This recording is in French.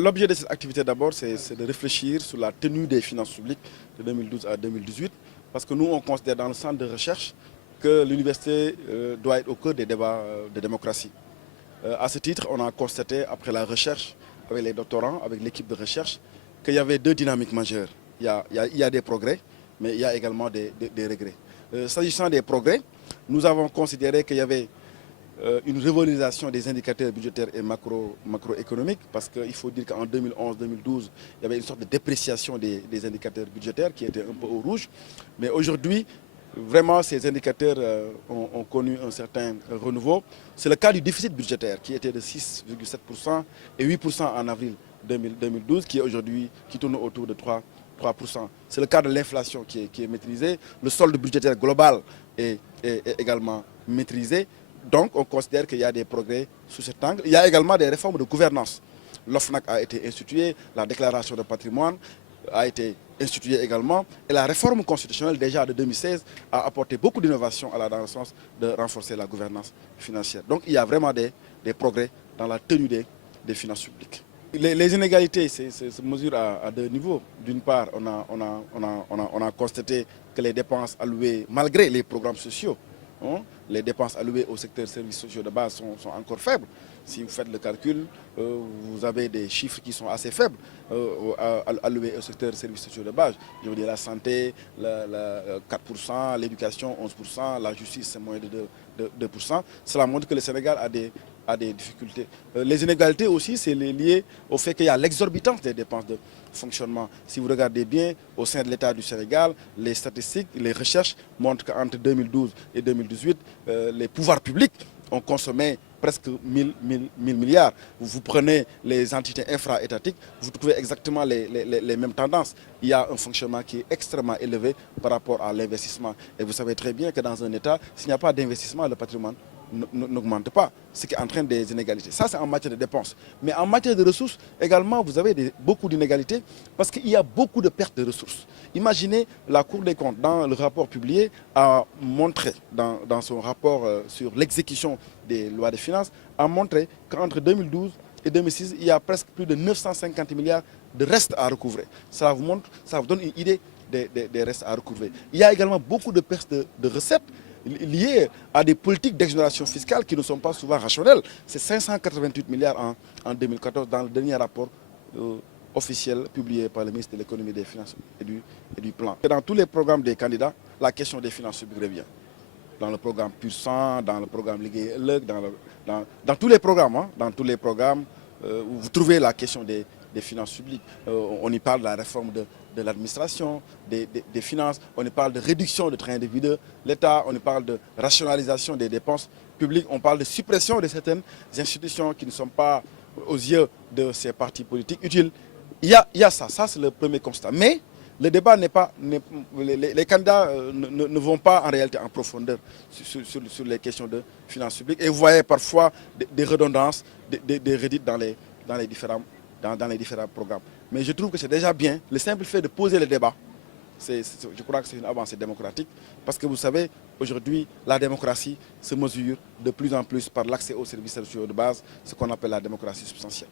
L'objet de cette activité d'abord, c'est de réfléchir sur la tenue des finances publiques de 2012 à 2018, parce que nous, on considère dans le centre de recherche que l'université doit être au cœur des débats de démocratie. À ce titre, on a constaté, après la recherche, avec les doctorants, avec l'équipe de recherche, qu'il y avait deux dynamiques majeures. Il y a des progrès, mais il y a également des regrets. S'agissant des progrès, nous avons considéré qu'il y avait une revalorisation des indicateurs budgétaires et macroéconomiques, parce qu'il faut dire qu'en 2011-2012, il y avait une sorte de dépréciation des indicateurs budgétaires qui étaient un peu au rouge. Mais aujourd'hui, vraiment, ces indicateurs ont connu un certain renouveau. C'est le cas du déficit budgétaire qui était de 6,7% et 8% en avril 2012, qui est aujourd'hui, qui tourne autour de 3%. C'est le cas de l'inflation qui est maîtrisée. Le solde budgétaire global est également maîtrisé. Donc, on considère qu'il y a des progrès sous cet angle. Il y a également des réformes de gouvernance. L'OFNAC a été instituée, la déclaration de patrimoine a été instituée également. Et la réforme constitutionnelle, déjà de 2016, a apporté beaucoup d'innovations dans le sens de renforcer la gouvernance financière. Donc, il y a vraiment des progrès dans la tenue des finances publiques. Les inégalités se mesurent à deux niveaux. D'une part, on a constaté que les dépenses allouées, malgré les programmes sociaux, les dépenses allouées au secteur services sociaux de base sont encore faibles. Si vous faites le calcul, vous avez des chiffres qui sont assez faibles alloués au secteur services sociaux de base. Je veux dire la santé, 4%, l'éducation 11%, la justice c'est moins de 2%. Cela montre que le Sénégal a des difficultés. Les inégalités aussi, c'est lié au fait qu'il y a l'exorbitance des dépenses de fonctionnement. Si vous regardez bien, au sein de l'État du Sénégal, les statistiques, les recherches montrent qu'entre 2012 et 2018, les pouvoirs publics ont consommé presque 1000 milliards. Vous prenez les entités infra-étatiques, vous trouvez exactement les mêmes tendances. Il y a un fonctionnement qui est extrêmement élevé par rapport à l'investissement. Et vous savez très bien que dans un État, s'il n'y a pas d'investissement, le patrimoine n'augmente pas, ce qui entraîne des inégalités. Ça, c'est en matière de dépenses. Mais en matière de ressources, également, vous avez beaucoup d'inégalités parce qu'il y a beaucoup de pertes de ressources. Imaginez, la Cour des comptes, dans le rapport publié, a montré, dans son rapport sur l'exécution des lois de finances, a montré qu'entre 2012 et 2006, il y a presque plus de 950 milliards de restes à recouvrer. Ça vous donne une idée des restes à recouvrer. Il y a également beaucoup de pertes de recettes liées à des politiques d'exonération fiscale qui ne sont pas souvent rationnelles. C'est 588 milliards en 2014 dans le dernier rapport officiel publié par le ministre de l'économie, des finances et du plan. Dans tous les programmes des candidats, la question des finances publiques revient. Dans le programme Pur Sang, dans le programme Ligue Elec, dans tous les programmes, vous trouvez la question des finances publiques. On y parle de la réforme de l'administration, des finances, on y parle de réduction de train de vie de l'État, on y parle de rationalisation des dépenses publiques, on parle de suppression de certaines institutions qui ne sont pas aux yeux de ces partis politiques utiles. Il y a ça c'est le premier constat. Mais le débat n'est pas... Les candidats ne vont pas en réalité en profondeur sur les questions de finances publiques. Et vous voyez parfois des redondances, des redites dans les différents programmes. Mais je trouve que c'est déjà bien. Le simple fait de poser le débat, je crois que c'est une avancée démocratique. Parce que vous savez, aujourd'hui, la démocratie se mesure de plus en plus par l'accès aux services sociaux de base, ce qu'on appelle la démocratie substantielle.